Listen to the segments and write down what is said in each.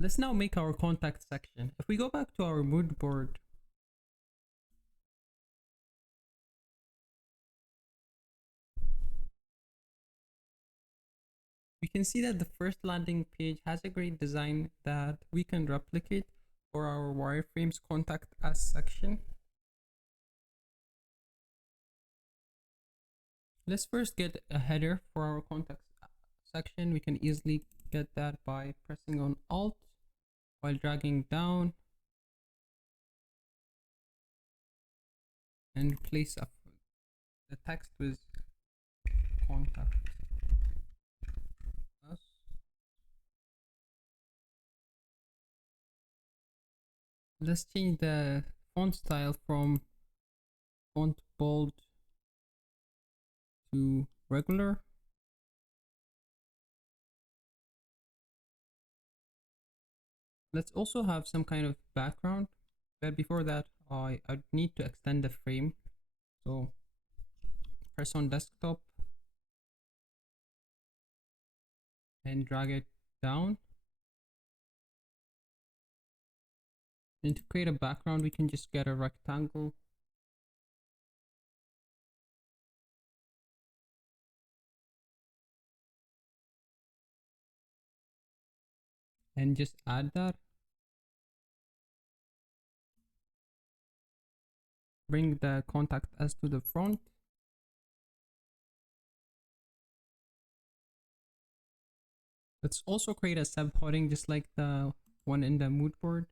Let's now make our contact section. If we go back to our mood board, we can see that the first landing page has a great design that we can replicate for our wireframes contact us section. Let's first get a header for our contact section. We can easily get that by pressing on Alt while dragging down and replace the text with contact us. Let's change the font style from font bold to regular. Let's also have some kind of background, but before that I need to extend the frame. So press on desktop and drag it down. And to create a background, we can just get a rectangle and just add that. Bring the contact us to the front. Let's also create a subheading just like the one in the mood board.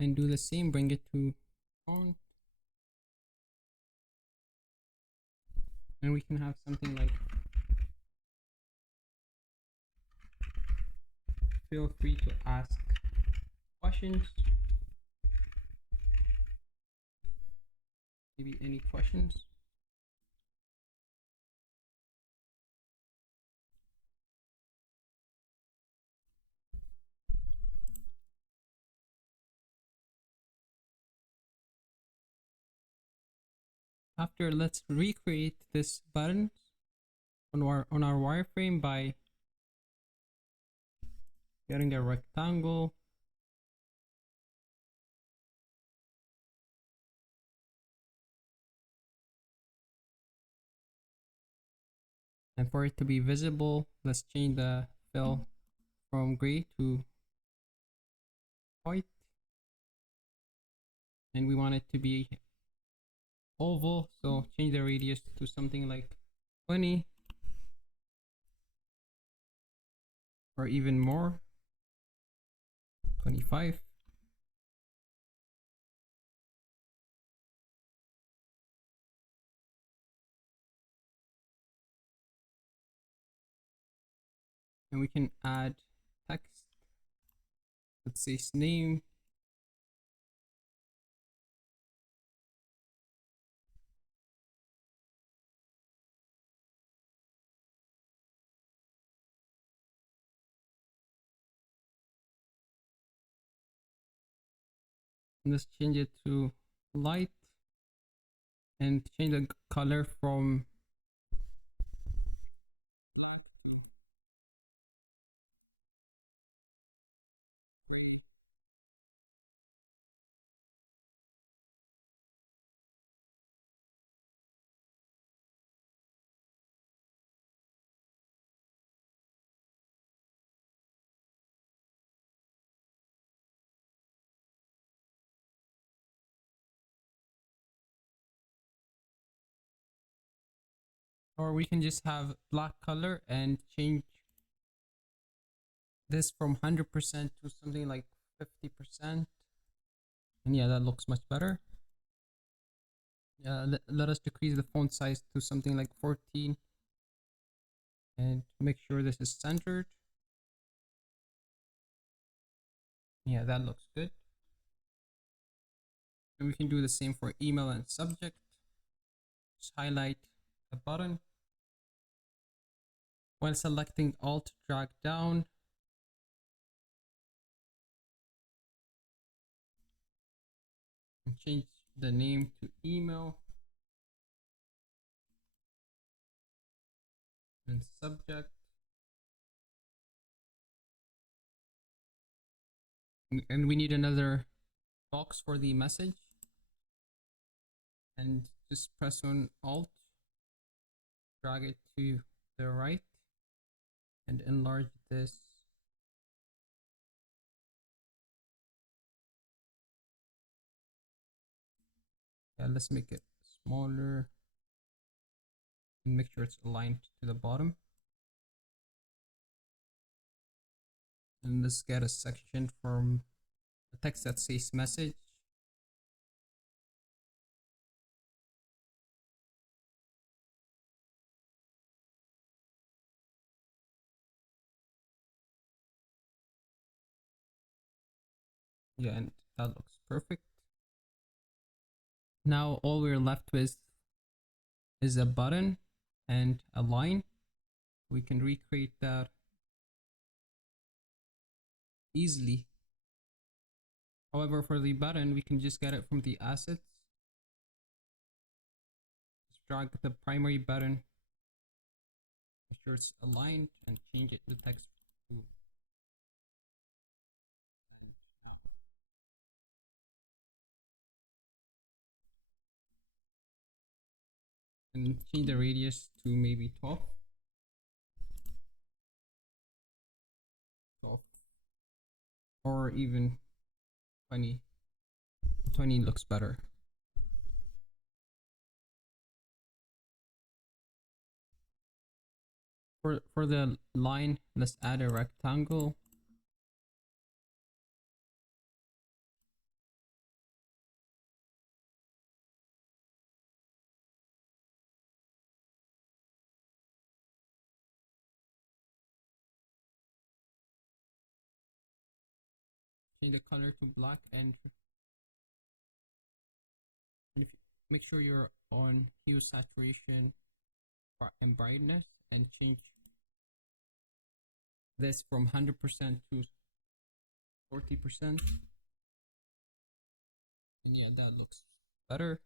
And do the same, bring it to front. And we can have something like, feel free to ask questions. Maybe any questions. After, let's recreate this button on our wireframe by getting a rectangle. And for it to be visible, let's change the fill from gray to white. And we want it to be oval, so change the radius to something like 20 or even more, 25. And we can add text. Let's say name. And let's change it to light and change the color from or we can just have black color and change this from 100% to something like 50%. And yeah, that looks much better. Let us decrease the font size to something like 14 and make sure this is centered. Yeah, that looks good. And we can do the same for email and subject. Just highlight the button. While selecting Alt, drag down. change the name to email and subject. And we need another box for the message. And just press on Alt, drag it to the right, and enlarge this. Yeah, let's make it smaller and make sure it's aligned to the bottom. And let's get a section from the text that says message. Yeah, and that looks perfect. Now all we're left with is a button and a line. We can recreate that easily. However, for the button, we can just get it from the assets. Just drag the primary button, make sure it's aligned, and change it to text to and change the radius to maybe 12. 12 or even 20. 20 looks better. For the line, let's add a rectangle. Change the color to black, and if you make sure you're on hue, saturation, and brightness, and change this from 100% to 40%. And yeah, that looks better.